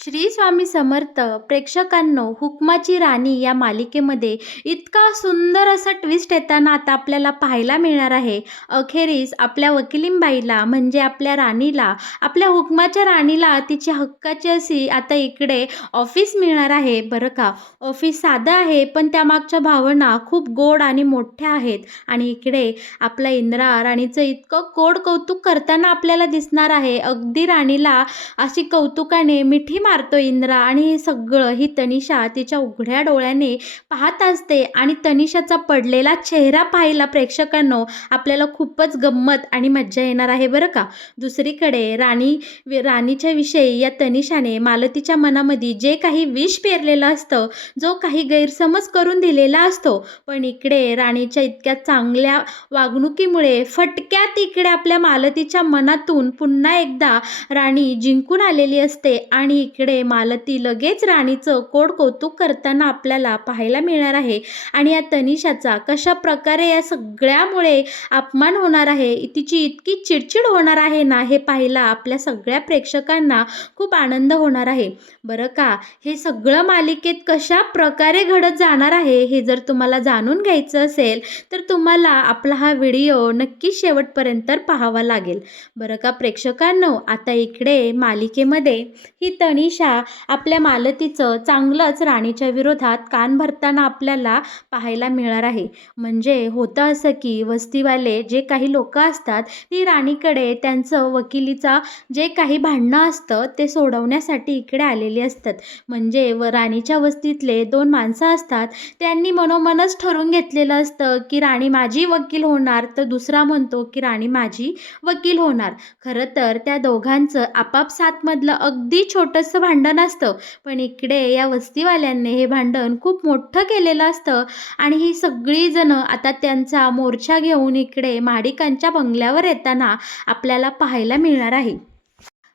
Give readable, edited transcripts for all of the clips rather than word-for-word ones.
श्री स्वामी समर्थ. प्रेक्षकांनो, हुकमाची राणी या मालिकेमध्ये इतका सुंदर असा ट्विस्ट येताना आता आपल्याला पाहायला मिळणार आहे. अखेरीस आपल्या वकिलींबाईला म्हणजे आपल्या राणीला, आपल्या हुकमाच्या राणीला तिची हक्काची अशी आता इकडे ऑफिस मिळणार आहे. बरं का, ऑफिस साधं आहे पण त्यामागच्या भावना खूप गोड आणि मोठ्या आहेत. आणि इकडे आपला इंद्रा राणीचं इतकं गोड कौतुक करताना आपल्याला दिसणार आहे. अगदी राणीला अशी कौतुकाने मिठी मारतो इंद्रा. आणि हे सगळं ही तनिषा तिच्या उघड्या डोळ्याने पाहत असते. आणि तनिषाचा पडलेला चेहरा पाहायला प्रेक्षकांनो आपल्याला खूपच गंमत आणि मज्जा येणार आहे बरं का. दुसरीकडे राणीच्या विषयी या तनिषाने मालतीच्या मनामध्ये जे काही विष पेरलेलं असतं, जो काही गैरसमज करून दिलेला असतो, पण इकडे राणीच्या इतक्या चांगल्या वागणुकीमुळे फटक्यात इकडे आपल्या मालतीच्या मनातून पुन्हा एकदा राणी जिंकून आलेली असते. आणि इकडे मालती लगेच राणीचं कोड कौतुक करताना आपल्याला पाहायला मिळणार आहे. आणि या तनिषाचा कशा प्रकारे या सगळ्यामुळे अपमान होणार आहे, तिची इतकी चिडचिड होणार आहे ना, हे पाहायला आपल्या सगळ्या प्रेक्षकांना खूप आनंद होणार आहे बरं का. हे सगळं मालिकेत कशा प्रकारे घडत जाणार आहे हे जर तुम्हाला जाणून घ्यायचं असेल तर तुम्हाला आपला हा व्हिडिओ नक्की शेवटपर्यंत पाहावा लागेल बरं का. प्रेक्षकांनो, आता इकडे मालिकेमध्ये ही तनिषा आपल्या मालतीचं चांगलंच राणीच्या विरोधात कान भरताना आपल्याला पाहायला मिळणार आहे. म्हणजे होतं असं की वस्तीवाले जे काही लोक असतात ती राणीकडे त्यांचं वकिलीचा जे काही भांडणं असतं ते सोडवण्यासाठी इकडे आलेली असतात. म्हणजे राणीच्या वस्तीतले दोन माणसं असतात, त्यांनी मनोमनच ठरवून घेतलेलं असतं की राणी माझी वकील होणार, तर दुसरा म्हणतो की राणी माझी वकील होणार. खरं तर त्या दोघांचं आपापसातमधलं अगदी छोटंसं भांडण असतं, पण इकडे या वस्तीवाल्यांनी हे भांडण खूप मोठं केलेलं असतं. आणि ही सगळी जण आता त्यांचा मोर्चा घेऊन इकडे महाडिकांच्या बंगल्यावर येताना आपल्याला पाहायला मिळणार आहे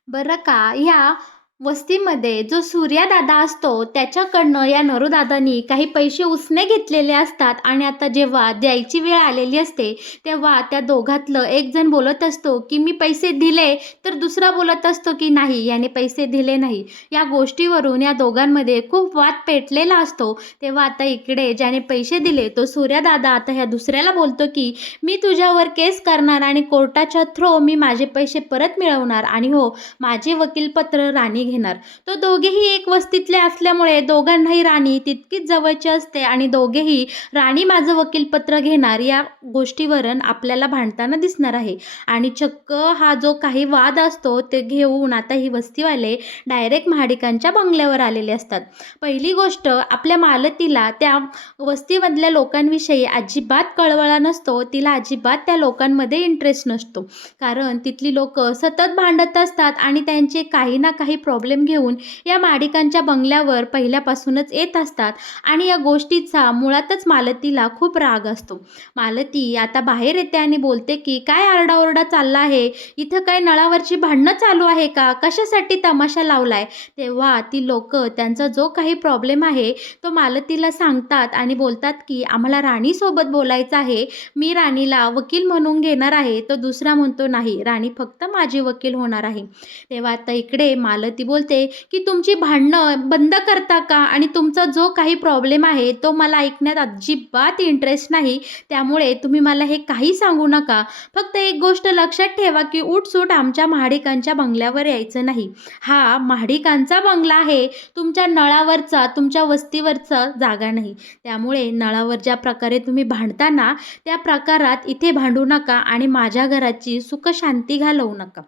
बरं का. ह्या वस्तीमध्ये जो सूर्यादादा असतो त्याच्याकडनं या नरूदादांनी काही पैसे उसने घेतलेले असतात. आणि आता जेव्हा द्यायची वेळ आलेली असते तेव्हा त्या दोघातलं एक जण बोलत असतो की मी पैसे दिले, तर दुसरा बोलत असतो की नाही, याने पैसे दिले नाही. या गोष्टीवरून या दोघांमध्ये खूप वाद पेटलेला असतो. तेव्हा आता इकडे ज्याने पैसे दिले तो सूर्यादादा आता ह्या दुसऱ्याला बोलतो की मी तुझ्यावर केस करणार आणि कोर्टाच्या थ्रू मी माझे पैसे परत मिळवणार. आणि हो, माझे वकीलपत्र राणी घेणार. तो दोघेही एक वस्तीतले असल्यामुळे दोघांनाही राणी तितकीच जवळची असते. आणि दोघेही राणी माझं वकीलपत्र घेणार या गोष्टीवरून आपल्याला भांडताना दिसणार आहे. आणि चक्क हा जो काही वाद असतो ते घेऊन आता ही वस्तीवाले डायरेक्ट महाडिकांच्या बंगल्यावर आलेले असतात. पहिली गोष्ट, आपल्या मालतीला त्या वस्तीमधल्या लोकांविषयी अजिबात कळवळा नसतो. तिला अजिबात त्या लोकांमध्ये इंटरेस्ट नसतो, कारण तिथली लोक सतत भांडत असतात आणि त्यांचे काही ना काही प्रॉब्लेम घेऊन या महाडिकांच्या बंगल्यावर पहिल्यापासूनच येत असतात. आणि या गोष्टीचा मुळातच मालतीला खूप राग असतो. मालती आता बाहेर येते आणि बोलते की काय आरडाओरडा चालला आहे, इथं काय नळावरची भांडणं चालू आहे का, कशासाठी तमाशा लावलाय. तेव्हा ती लोक त्यांचा जो काही प्रॉब्लेम आहे तो मालतीला सांगतात आणि बोलतात की आम्हाला राणीसोबत बोलायचं आहे, मी राणीला वकील म्हणून घेणार आहे. तो दुसरा म्हणतो नाही, राणी फक्त माझी वकील होणार आहे. तेव्हा आता इकडे मालती बोलते की तुमची भांडणं बंद करता का, आणि तुमचा जो काही प्रॉब्लेम आहे तो मला ऐकण्यात अजिबात इंटरेस्ट नाही, त्यामुळे तुम्ही मला हे काही सांगू नका. फक्त एक गोष्ट लक्षात ठेवा की उठसूट आमच्या महाडिकांच्या बंगल्यावर यायचं नाही. हा महाडिकांचा बंगला आहे, तुमच्या नळावरचा, तुमच्या वस्तीवरचा जागा नाही. त्यामुळे नळावर ज्या प्रकारे तुम्ही भांडताना त्या प्रकारात इथे भांडू नका आणि माझ्या घराची सुखशांती घालवू नका.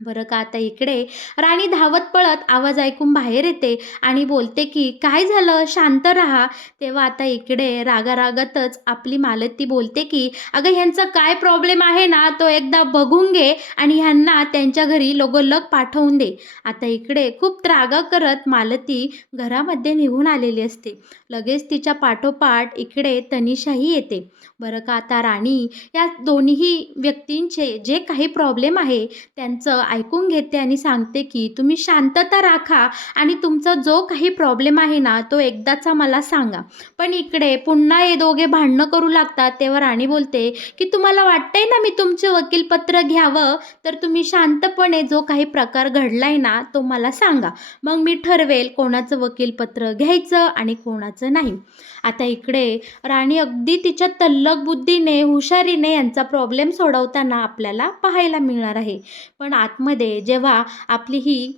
बरं का. आता इकडे राणी धावत पळत आवाज ऐकून बाहेर येते आणि बोलते की काय झालं, शांत राहा. तेव्हा आता इकडे रागारागातच आपली मालती बोलते की अगं, ह्यांचा काय प्रॉब्लेम आहे ना तो एकदा बघून घे आणि ह्यांना त्यांच्या घरी लगोलग पाठवून दे. आता इकडे खूप त्रागा करत मालती घरामध्ये निघून आलेली असते. लगेच तिच्या पाठोपाठ इकडे तनिषाही येते. बरं का. आता राणी या दोन्ही व्यक्तींचे जे काही प्रॉब्लेम आहे त्यांचं ऐकून घेते आणि सांगते की तुम्ही शांतता राखा आणि तुमचा जो काही प्रॉब्लेम आहे ना, तो एकदाचा मला सांगा. पण इकडे पुन्हा हे दोघे भांडणं करू लागतात. तेव्हा राणी बोलते की तुम्हाला वाटतंय ना मी तुमचं वकीलपत्र घ्यावं, तर तुम्ही शांतपणे जो काही प्रकार घडलाय ना, तो मला सांगा. मग मी ठरवेल कोणाचं वकीलपत्र घ्यायचं आणि कोणाचं नाही. आता इकडे राणी अगदी तिच्या तल्लख बुद्धीने, हुशारीने यांचा प्रॉब्लेम सोडवताना आपल्याला पाहायला मिळणार आहे. पण आतमध्ये जेव्हा आपली ही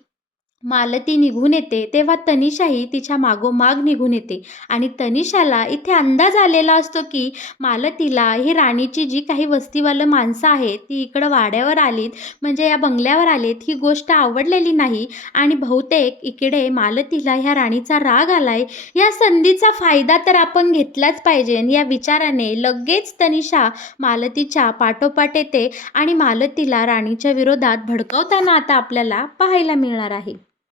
मालती निघून येते, तेव्हा तनिषाही तिच्या मागोमाग निघून येते आणि तनिषाला इथे अंदाज आलेला असतो की मालतीला ही राणीची जी काही वस्तीवालं माणसं आहेत, ती इकडं वाड्यावर आलीत, म्हणजे या बंगल्यावर आलीत, ही गोष्ट आवडलेली नाही आणि बहुतेक इकडे मालतीला ह्या राणीचा राग आलाय. या संधीचा फायदा तर आपण घेतलाच पाहिजे या विचाराने लगेच तनिषा मालतीच्या पाठोपाठ येते आणि मालतीला राणीच्या विरोधात भडकवताना आता आपल्याला पाहायला मिळणार आहे.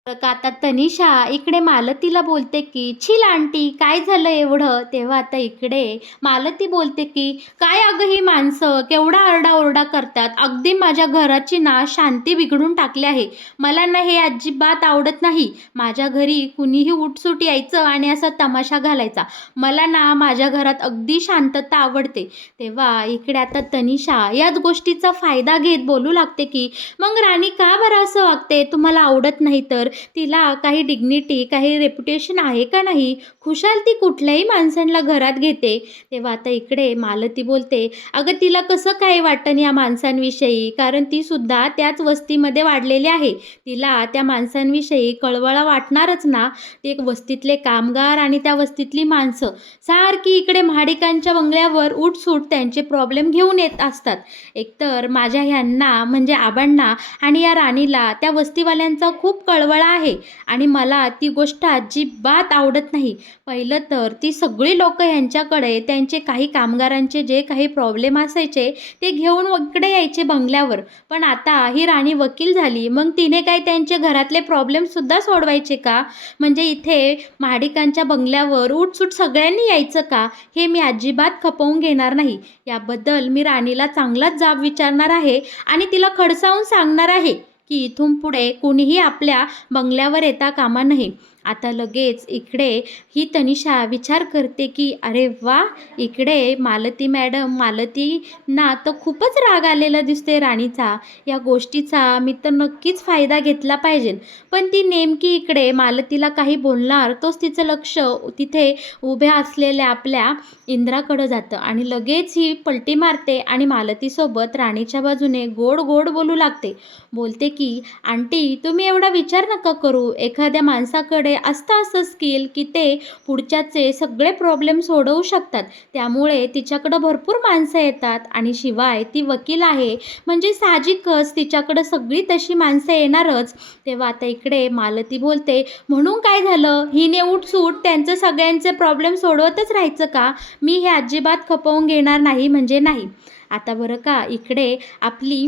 तर का आता तनिषा इकडे मालतीला बोलते की "छिल आंटी, काय झालं एवढं?" तेव्हा आता इकडे मालती बोलते की "काय अगं ही माणसं केवढा आरडाओरडा करतात, अगदी माझ्या घराची ना शांती बिघडून टाकली आहे. मला ना हे अजिबात आवडत नाही. माझ्या घरी कुणीही उठसूट यायचं आणि असा तमाशा घालायचा. मला ना माझ्या घरात अगदी शांतता आवडते." तेव्हा इकडे आता तनिषा याच गोष्टीचा फायदा घेत बोलू लागते की "मग राणी का बरं असं वागते? तुम्हाला आवडत नाही तर? तिला काही डिग्निटी, काही रेप्युटेशन आहे का नाही? खुशाल ती कुठल्याही माणसांना घरात घेते." तेव्हा आता इकडे मालती बोलते, "अगं तिला कसं काय वाटन या माणसांविषयी? कारण ती सुद्धा त्याच वस्तीमध्ये वाढलेली आहे. तिला त्या माणसांविषयी कळवळा वाटणारच ना. ते एक वस्तीतले कामगार आणि त्या वस्तीतली माणसं सारखी इकडे महाडिकांच्या बंगल्यावर उठसूट त्यांचे प्रॉब्लेम घेऊन येत असतात. एकतर माझ्या ह्यांना म्हणजे आबांना आणि या राणीला त्या वस्तीवाल्यांचा खूप कळवळा आहे आणि मला ती गोष्ट अजिबात आवडत नाही. पहिलं तर ती सगळी लोकं ह्यांच्याकडे त्यांचे काही कामगारांचे जे काही प्रॉब्लेम असायचे ते घेऊन इकडे यायचे बंगल्यावर. पण आता ही राणी वकील झाली, मग तिने काय त्यांचे घरातले प्रॉब्लेमसुद्धा सोडवायचे का? म्हणजे इथे महाडिकांच्या बंगल्यावर उठसूट सगळ्यांनी यायचं का? हे मी अजिबात खपवून घेणार नाही. याबद्दल मी राणीला चांगलाच जाब विचारणार आहे आणि तिला खडसावून सांगणार आहे की इथून पुढे कुणीही आपल्या बंगल्यावर येता कामा नये." आता लगेच इकडे ही तनिषा विचार करते की अरे वा, इकडे मालती मॅडम मालतीना तर खूपच राग आलेला दिसते राणीचा. या गोष्टीचा मी तर नक्कीच फायदा घेतला पाहिजे. पण ती नेमकी इकडे मालतीला काही बोलणार तोच तिचं लक्ष तिथे उभ्या असलेल्या आपल्या इंद्राकडं जातं आणि लगेच ही पलटी मारते आणि मालतीसोबत राणीच्या बाजूने गोड गोड बोलू लागते. बोलते की "आंटी, तुम्ही एवढा विचार नका करू. एखाद्या माणसाकडे असतं असं स्किल की ते पुढच्याचे सगळे प्रॉब्लेम सोडवू शकतात. त्यामुळे तिच्याकडं भरपूर माणसं येतात आणि शिवाय ती वकील आहे म्हणजे साहजिकच तिच्याकडं सगळी तशी माणसं येणारच." तेव्हा आता इकडे मालती बोलते, "म्हणून काय झालं? हिने उठसूट त्यांचं सगळ्यांचे प्रॉब्लेम सोडवतच राहायचं का? मी हे अजिबात खपवून घेणार नाही म्हणजे नाही." आता बरं का इकडे आपली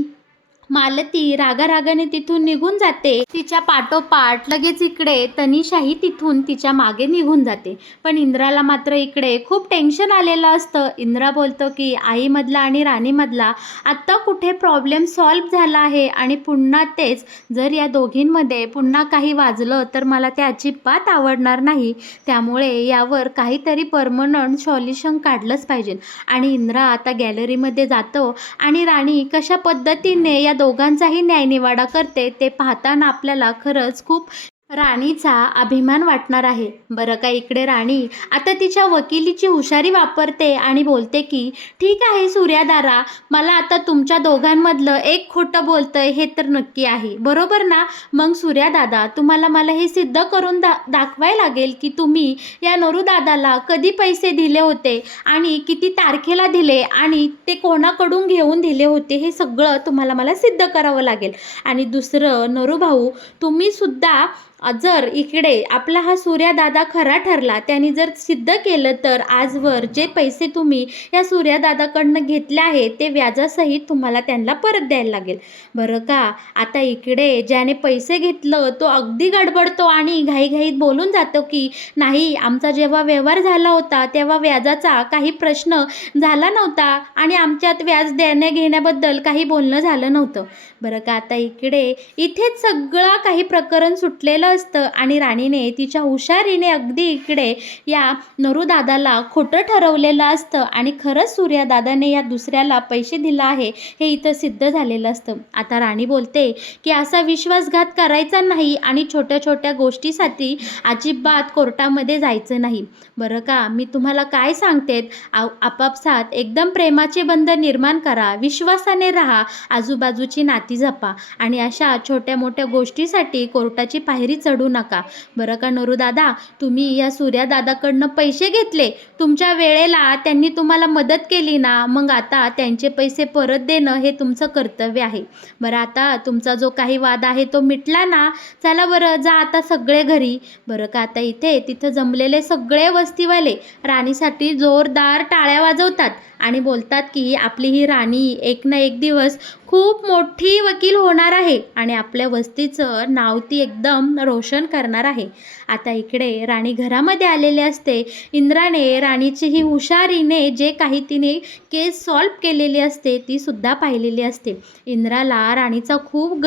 मालती रागारागाने तिथून निघून जाते. तिच्या पाठोपाठ लगेच इकडे तनिषाही तिथून तिच्या मागे निघून जाते. पण इंद्राला मात्र इकडे खूप टेन्शन आलेलं असतं. इंद्रा बोलतो की आईमधला आणि राणीमधला आत्ता कुठे प्रॉब्लेम सॉल्व्ह झाला आहे आणि पुन्हा तेच जर या दोघींमध्ये पुन्हा काही वाजलं तर मला ते अजिबात आवडणार नाही. त्यामुळे यावर काहीतरी परमनंट सॉल्युशन काढलंच पाहिजे. आणि इंद्रा आता गॅलरीमध्ये जातो आणि राणी कशा पद्धतीने या दोघांचाही न्यायनिवाडा करते ते पाहताना आपल्याला खरंच खूप राणीचा अभिमान वाटणार आहे. बरं का इकडे राणी आता तिच्या वकिलीची हुशारी वापरते आणि बोलते की "ठीक आहे सूर्यादारा, मला आता तुमच्या दोघांमधलं एक खोटं बोलतंय हे तर नक्की आहे, बरोबर ना? मग सूर्यादादा तुम्हाला मला हे सिद्ध करून दाखवायला लागेल की तुम्ही या नरूदादाला कधी पैसे दिले होते आणि किती तारखेला दिले आणि ते कोणाकडून घेऊन दिले होते, हे सगळं तुम्हाला मला सिद्ध करावं लागेल. आणि दुसरं नरूभाऊ, तुम्ही सुद्धा जर इकडे आपला हा सूर्यादादा खरा ठरला, त्याने जर सिद्ध केलं, तर आजवर जे पैसे तुम्ही या सूर्यादादाकडनं घेतले आहेत ते व्याजासहित तुम्हाला त्यांना परत द्यायला लागेल, बरं का. आता इकडे ज्याने पैसे घेतलं तो अगदी गडबडतो आणि घाईघाईत बोलून जातो की नाही, आमचा जेव्हा व्यवहार झाला होता तेव्हा व्याजाचा काही प्रश्न झाला नव्हता आणि आमच्यात व्याज देण्या घेण्याबद्दल काही बोलणं झालं नव्हतं, बरं का. आता इथेच सगळं काही प्रकरण सुटलेलं असतं आणि राणीने तिच्या हुशारीने अगदी इकडे या नरूदादाला खोटं ठरवलेलं असतं आणि खरंच सूर्यादादाने या दुसऱ्याला पैसे दिला आहे हे इथं सिद्ध झालेलं असतं. आता राणी बोलते की असा विश्वासघात करायचा नाही आणि छोट्या छोट्या गोष्टीसाठी अजिबात कोर्टामध्ये जायचं नाही, बरं का. मी तुम्हाला काय सांगते, आपापसात एकदम प्रेमाचे बंध निर्माण करा, विश्वासाने राहा, आजूबाजूची नाती जपा आणि अशा छोट्या मोठ्या गोष्टीसाठी कोर्टाची पायरी चढू नका, बरं का. नरूदादा, तुम्ही या सूर्यादादाकडनं पैसे घेतले, तुमच्या वेळेला त्यांनी तुम्हाला मदत केली ना, मग आता त्यांचे पैसे परत देणं हे तुमचं कर्तव्य आहे, बरं. आता तुमचा जो काही वाद आहे तो मिटला ना, चला बरं, जा आता सगळे घरी, बरं का. आता तिथं जमलेले सगळे वस्तीवाले राणीसाठी जोरदार टाळ्या वाजवतात आणि बोलतात की आपली ही राणी एक ना एक दिवस खूप मोठी वकील होणार आहे आणि आपल्या वस्तीचं नाव ती एकदम रोशन करणार आहे. आता इकडे राणी घरामध्ये आलेली असते. इंद्राने राणीची ही हुशारीने जे काही तिने केस सॉल्व केलेली असते ती सुद्धा पाहिलेली असते. इंद्राला राणीचा खूप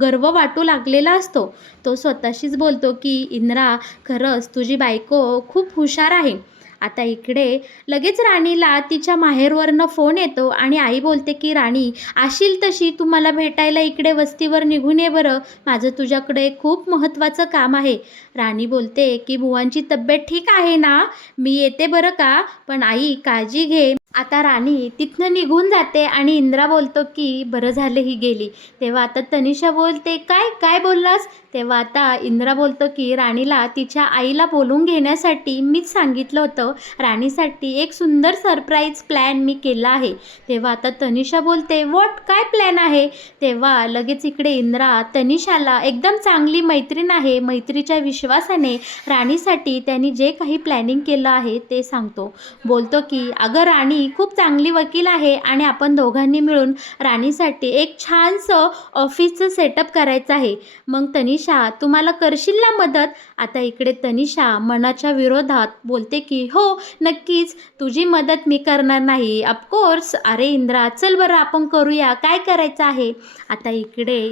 गर्व वाटू लागलेला असतो. तो स्वतःशीच बोलतो की इंद्रा, खरंच तुझी बायको खूप हुशार आहे. आता इकडे लगेच राणीला तिच्या माहेरवरनं फोन येतो आणि आई बोलते की राणी, अशील तशी तू मला भेटायला इकडे वस्तीवर निघून ये बरं, माझं तुझ्याकडे खूप महत्त्वाचं काम आहे. राणी बोलते की बुवांची तब्येत ठीक आहे ना, मी येते बरं का, पण आई काळजी घे. आता राणी तिथनं निघून जाते आणि इंद्रा बोलतो की बरं झालं ही गेली. तेव्हा आता तनिषा बोलते, काय काय बोललास. तेव्हा आता इंद्रा बोलतो की राणीला तिच्या आईला बोलून घेण्यासाठी मीच सांगितलं होतं, राणीसाठी एक सुंदर सरप्राईज प्लॅन मी केला आहे. तेव्हा आता तनिषा बोलते, व्हॉट, काय प्लॅन आहे. तेव्हा लगेच इकडे इंद्रा तनिषाला, एकदम चांगली मैत्रीण आहे, मैत्रीच्या विश्वासाने राणीसाठी त्यांनी जे काही प्लॅनिंग केलं आहे ते सांगतो. बोलतो की अगं राणी खूप चांगली वकील आहे आणि आपण दोघांनी मिळून राणीसाठी एक छानसं ऑफिसचं सेटअप करायचं आहे, मग तनिषा तुम्हाला करशील ना मदत. आता इकडे तनिषा मनाच्या विरोधात बोलते की हो नक्कीच, तुझी मदत मी करणार नाही, ऑफकोर्स. अरे इंद्रा, चल बरं आपण करूया, काय करायचं आहे. आता इकडे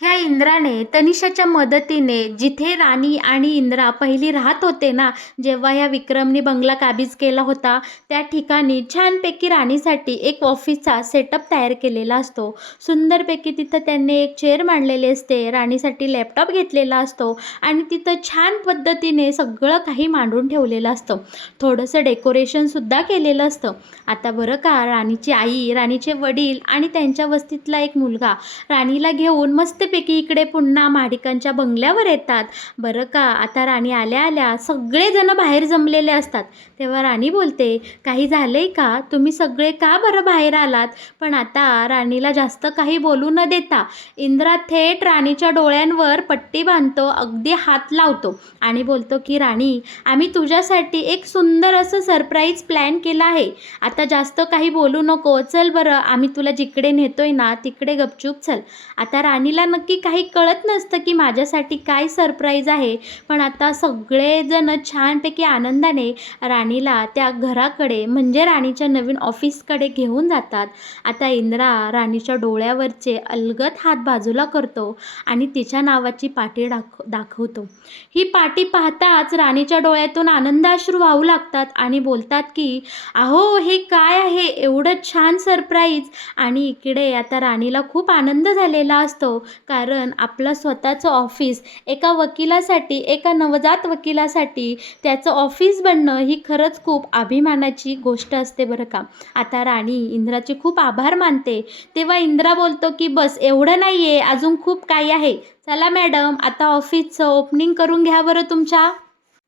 ह्या इंद्राने तनिषाच्या मदतीने जिथे राणी आणि इंद्रा पहिली राहत होते ना, जेव्हा ह्या विक्रमने बंगला काबीज केला होता, त्या ठिकाणी छानपैकी राणीसाठी एक ऑफिसचा सेटअप तयार केलेला असतो. सुंदरपैकी तिथं त्यांनी एक चेअर मांडलेली असते, राणीसाठी लॅपटॉप घेतलेला असतो आणि तिथं छान पद्धतीने सगळं काही मांडून ठेवलेलं असतं. थोडंसं डेकोरेशनसुद्धा केलेलं असतं. आता बरं का, राणीची आई, राणीचे वडील आणि त्यांच्या वस्तीतला एक मुलगा राणीला घेऊन मस्तपैकी इकडे पुन्हा महाडिकांच्या बंगल्यावर येतात, बरं का. आता राणी आल्या आल्या सगळेजण बाहेर जमलेले असतात. तेव्हा राणी बोलते, काही झालंय का, तुम्ही सगळे का बरं बाहेर आलात. पण आता राणीला जास्त काही बोलू न देता इंद्रा थेट राणीच्या डोळ्यांवर पट्टी बांधतो, अगदी हात लावतो आणि बोलतो की राणी, आम्ही तुझ्यासाठी एक सुंदर असं सरप्राईज प्लॅन केलं आहे, आता जास्त काही बोलू नको, चल बरं, आम्ही तुला जिकडे नेतोय ना तिकडे गपचूप चल. आता राणीला नक्की काही कळत नसतं की माझ्यासाठी काय सरप्राईज आहे, पण आता सगळेजण छानपैकी आनंदाने राणीला त्या घराकडे म्हणजे राणीच्या नवीन ऑफिसकडे घेऊन जातात. आता इंद्रा राणीच्या डोळ्यावरचे अलगद हात बाजूला करतो आणि तिच्या नावाची पाटी दाखवतो. ही पाटी पाहताच राणीच्या डोळ्यातून आनंदाश्रू वाहू लागतात आणि बोलतात की अहो हे काय आहे, एवढं छान सरप्राईज. आणि इकडे आता राणीला खूप आनंद झालेला असतो, कारण आपलं स्वतःचं ऑफिस एका वकिलासाठी, एका नवजात वकिलासाठी त्याचं ऑफिस बनणं ही खरंच खूप अभिमानाची गोष्ट असते बरं का. आता राणी इंद्राचे खूप आभार मानते. तेव्हा इंद्रा बोलतो की बस एवढं नाही आहे, अजून खूप काही आहे. चला मॅडम, आता ऑफिसचं ओपनिंग करून घ्या बरं तुमच्या.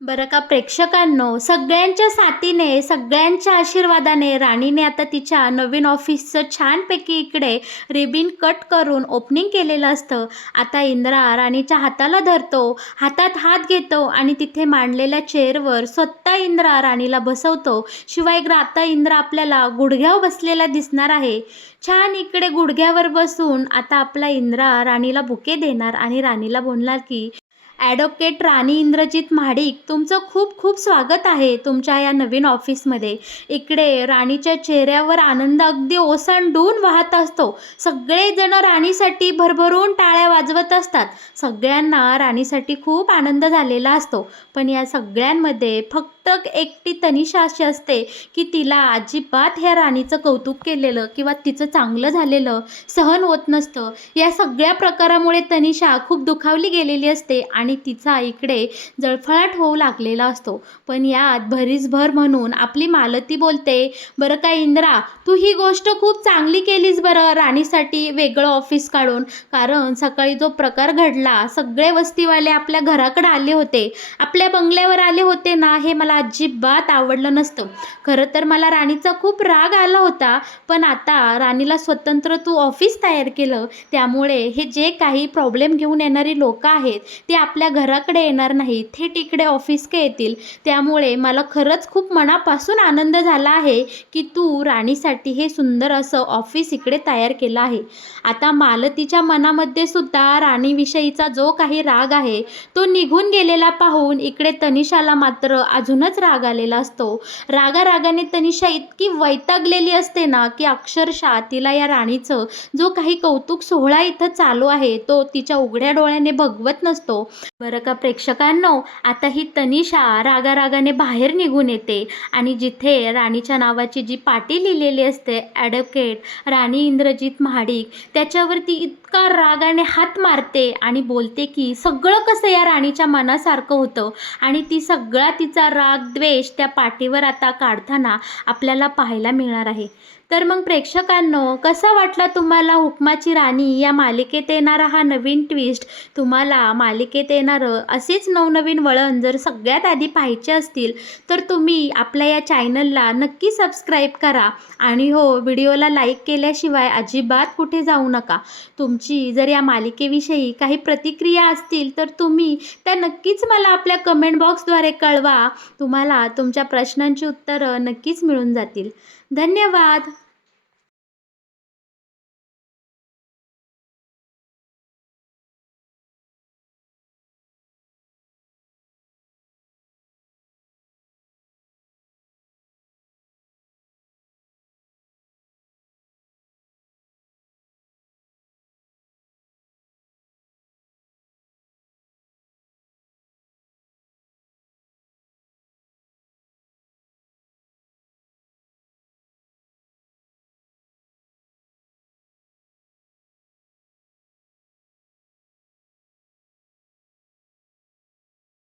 बरं का प्रेक्षकांनो, सगळ्यांच्या साथीने, सगळ्यांच्या आशीर्वादाने राणीने आता तिच्या नवीन ऑफिसचं छानपैकी इकडे रिबीन कट करून ओपनिंग केलेलं असतं. आता इंद्रा राणीच्या हाताला धरतो, हातात हात घेतो आणि तिथे मांडलेल्या चेअरवर स्वतः इंद्रा राणीला बसवतो. शिवाय आता इंद्रा आपल्याला गुडघ्यावर बसलेला दिसणार आहे. छान इकडे गुडघ्यावर बसून आता आपला इंद्रा राणीला बुके देणार आणि राणीला बोलणार की ॲडव्होकेट राणी इंद्रजित महाडिक, तुमचं खूप खूप स्वागत आहे तुमच्या या नवीन ऑफिसमध्ये. इकडे राणीच्या चेहऱ्यावर आनंद अगदी ओसंडून वाहत असतो. सगळेजण राणीसाठी भरभरून टाळ्या वाजवत असतात. सगळ्यांना राणीसाठी खूप आनंद झालेला असतो. पण या सगळ्यांमध्ये फक्त एकटी तनिषा अशी असते की तिला अजिबात ह्या राणीचं कौतुक केलेलं किंवा तिचं चांगलं झालेलं सहन होत नसतं. या सगळ्या प्रकारामुळे तनिषा खूप दुखावली गेलेली असते आणि तिचा इकडे जळफळाट होऊ लागलेला असतो. पण यात भरीसभर म्हणून आपली मालती बोलते, "बरं का इंद्रा, तू ही गोष्ट खूप चांगली केलीस बरं राणीसाठी वेगळं ऑफिस काढून. कारण सकाळी जो प्रकार घडला, सगळे वस्तीवाले आपल्या घराकडे आले होते, आपल्या बंगल्यावर आले होते ना, हे मला अजिबात आवडलं नसतं. खरं तर मला राणीचा खूप राग आला होता, पण आता राणीला स्वतंत्र तू ऑफिस तयार केलं, त्यामुळे हे जे काही प्रॉब्लेम घेऊन येणारी लोकं आहेत, ते आपल्या घराकडे येणार नाही, थेट इकडे ऑफिसकडे येतील. त्यामुळे मला खरंच खूप मनापासून आनंद झाला आहे की तू राणीसाठी हे सुंदर असं ऑफिस इकडे तयार केलं आहे." आता मालतीच्या मनामध्ये सुद्धा राणीविषयीचा जो काही राग आहे तो निघून गेलेला पाहून इकडे तनिषाला मात्र अजूनच राग आलेला असतो. रागारागाने तनिषा इतकी वैतागलेली असते ना की अक्षरशः तिला या राणीचं जो काही कौतुक सोहळा इथं चालू आहे तो तिच्या उघड्या डोळ्याने बघवत नसतो. बरं का प्रेक्षकांनो, आता ही तनिषा रागारागाने बाहेर निघून येते आणि जिथे राणीच्या नावाची जी पाटी लिहिलेली असते ॲडव्होकेट राणी इंद्रजित महाडिक, त्याच्यावरती इतका रागाने हात मारते आणि बोलते की सगळं कसं या राणीच्या मनासारखं होतं आणि ती सगळा तिचा राग द्वेष त्या पाटीवर आता काढताना आपल्याला पाहायला मिळणार आहे. तर मग प्रेक्षकांनो, कसा वाटला तुम्हाला हुकमाची राणी या मालिकेत येणारा हा नवीन ट्विस्ट? तुम्हाला मालिकेत येणारं असेच नवनवीन वळण जर सगळ्यात आधी पाहायचे असतील तर तुम्ही आपल्या या चॅनलला नक्की सबस्क्राईब करा आणि हो, व्हिडिओला लाईक केल्याशिवाय अजिबात कुठे जाऊ नका. तुमची जर या मालिकेविषयी काही प्रतिक्रिया असतील तर तुम्ही त्या नक्कीच मला आपल्या कमेंट बॉक्सद्वारे कळवा. तुम्हाला तुमच्या प्रश्नांची उत्तरं नक्कीच मिळून जातील. धन्यवाद.